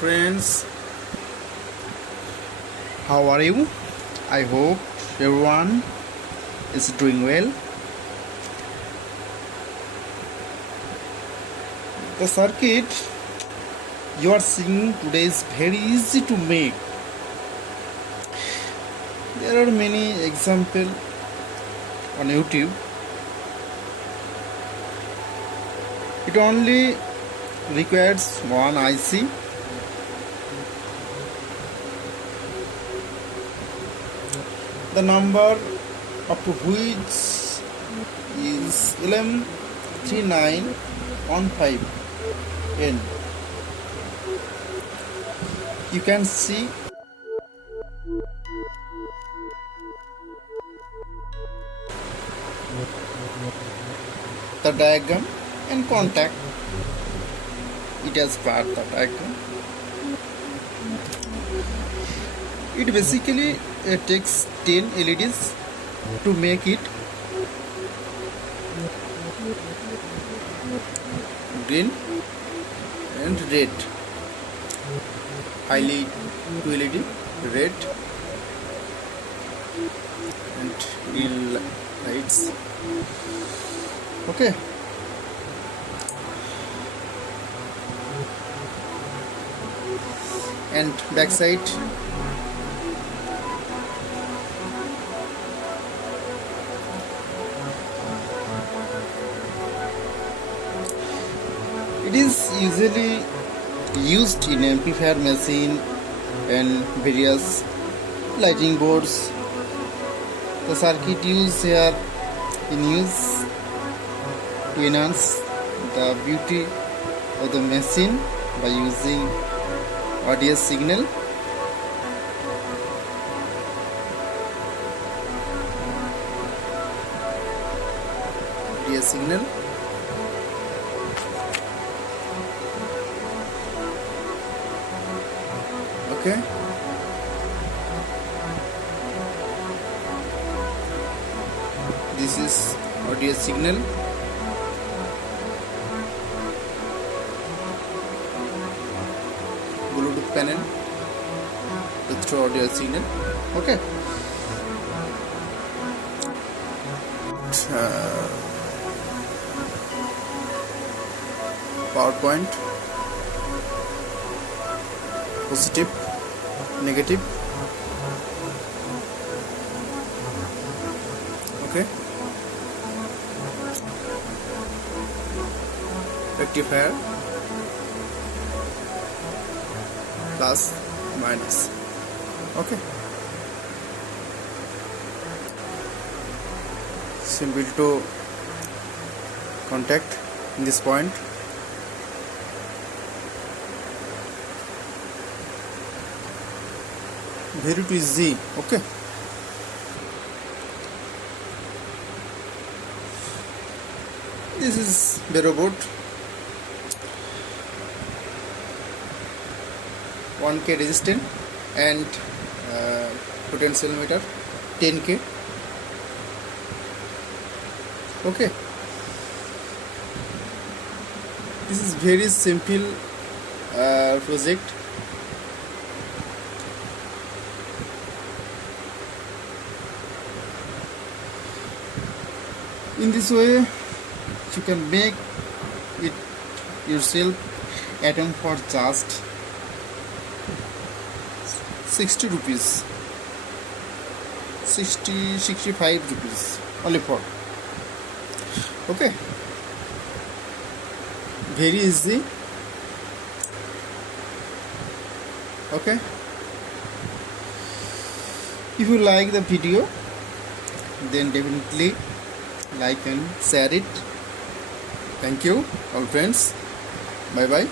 friends, how are you? I hope everyone is doing well. The circuit you are seeing today is very easy to make. There are many examples on YouTube. It only requires one IC. The number up to which is LM3915N. You can see the diagram and contact it as part of the diagram. It basically takes 10 LEDs to make it green and red. Highlight 2 LED red and green lights. Okay. And backside it is usually used in amplifier machine and various lighting boards. The circuit used here in use to enhance the beauty of the machine by using audio signal. Audio signal. Okay. This is audio signal. Bluetooth panel through audio signal. Okay. PowerPoint, positive, negative. Okay. Rectifier, plus, minus. Okay. Simple to contact in this point. Very easy. Okay. This is the robot. 1K resistance and potentiometer 10K. Okay. This is very simple project. In this way, you can make it yourself at home for just 60 rupees, 65 rupees only for. Okay, very easy. Okay, if you like the video, then definitely like and share it. Thank you all friends. Bye bye.